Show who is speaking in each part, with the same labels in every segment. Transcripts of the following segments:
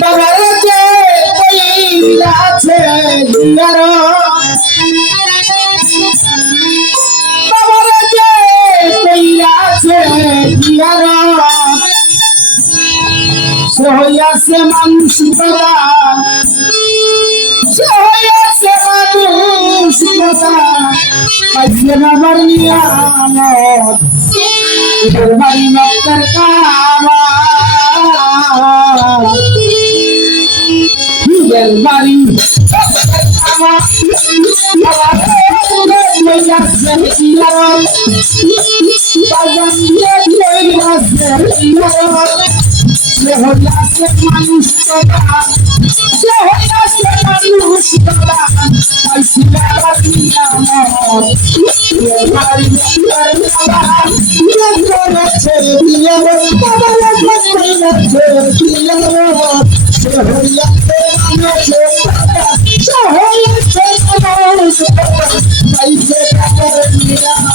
Speaker 1: বাবার যে আছে দিয়ার বাবার যে আছে দিয়ার সে হইয়াছে মানুষ কথা কাবা মানুষ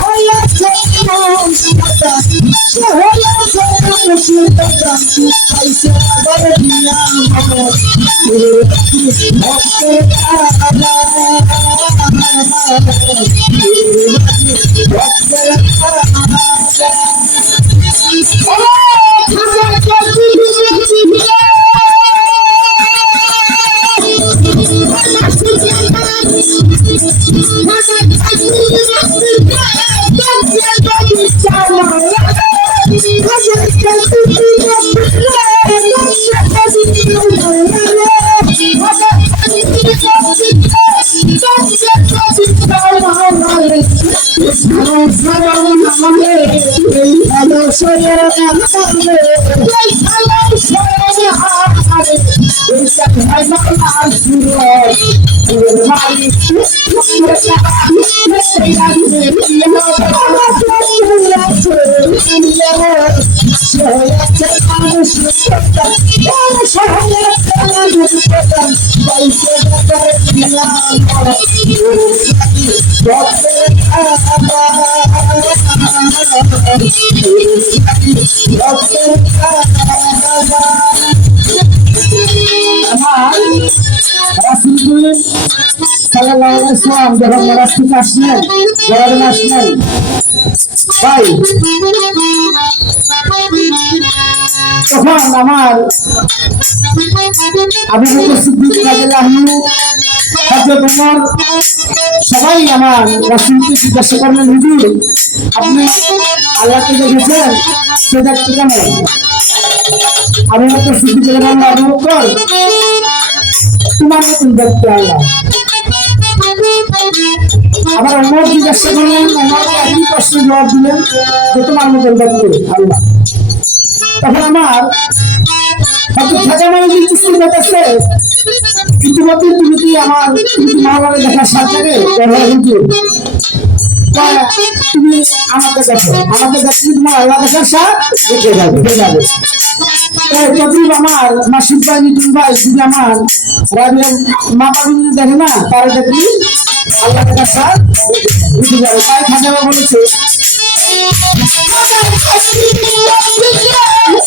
Speaker 1: হইয়াছে মানুষ কথা পাইছি না আমার নিয়ামত সাল্লাম যখন থেকে আসলেন আসলেন ভাই তখন আমার। আবু বকর সিদ্দিক রাদিয়াল্লাহু হযরত ওমর সবাই আমার রাসূলকে জিজ্ঞাসা করলেন, হুজুর, আপনি আল্লাহকে দেখেছেন? সে দেখতে কেমন? আবু বকর সিদ্দিক বললেন আবু বকর তোমার মতন দেখতে আল্লাহ। আবার অমর জিজ্ঞাসা করলেন, অমর একই প্রশ্নের জবাব দিলেন যে, তোমার মতন দেখতে আল্লাহ। তখন আমার হয়তো থাকা মানে দিচ্ছি কাছে ইতিমধ্যে তুমি কি আমার তুমি মহাভাবে দেখার সাথে কিন্তু তুমি আমাকে দেখো। আমাকে দেখলে তোমার আল্লাহ দেখার সাথ দেখে যাবে। দেখে যাবে। তদ্রুপ আমার মাসিক ভাই নিতুন ভাই যদি আমার মা বাবু দেখে না, তারা দেখলি আল্লাহ দেখার সাথ দেখে যাবে। তাই খাজাবা বলেছে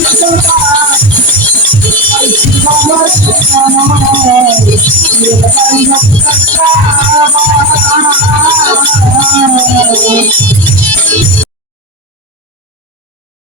Speaker 1: Let's go.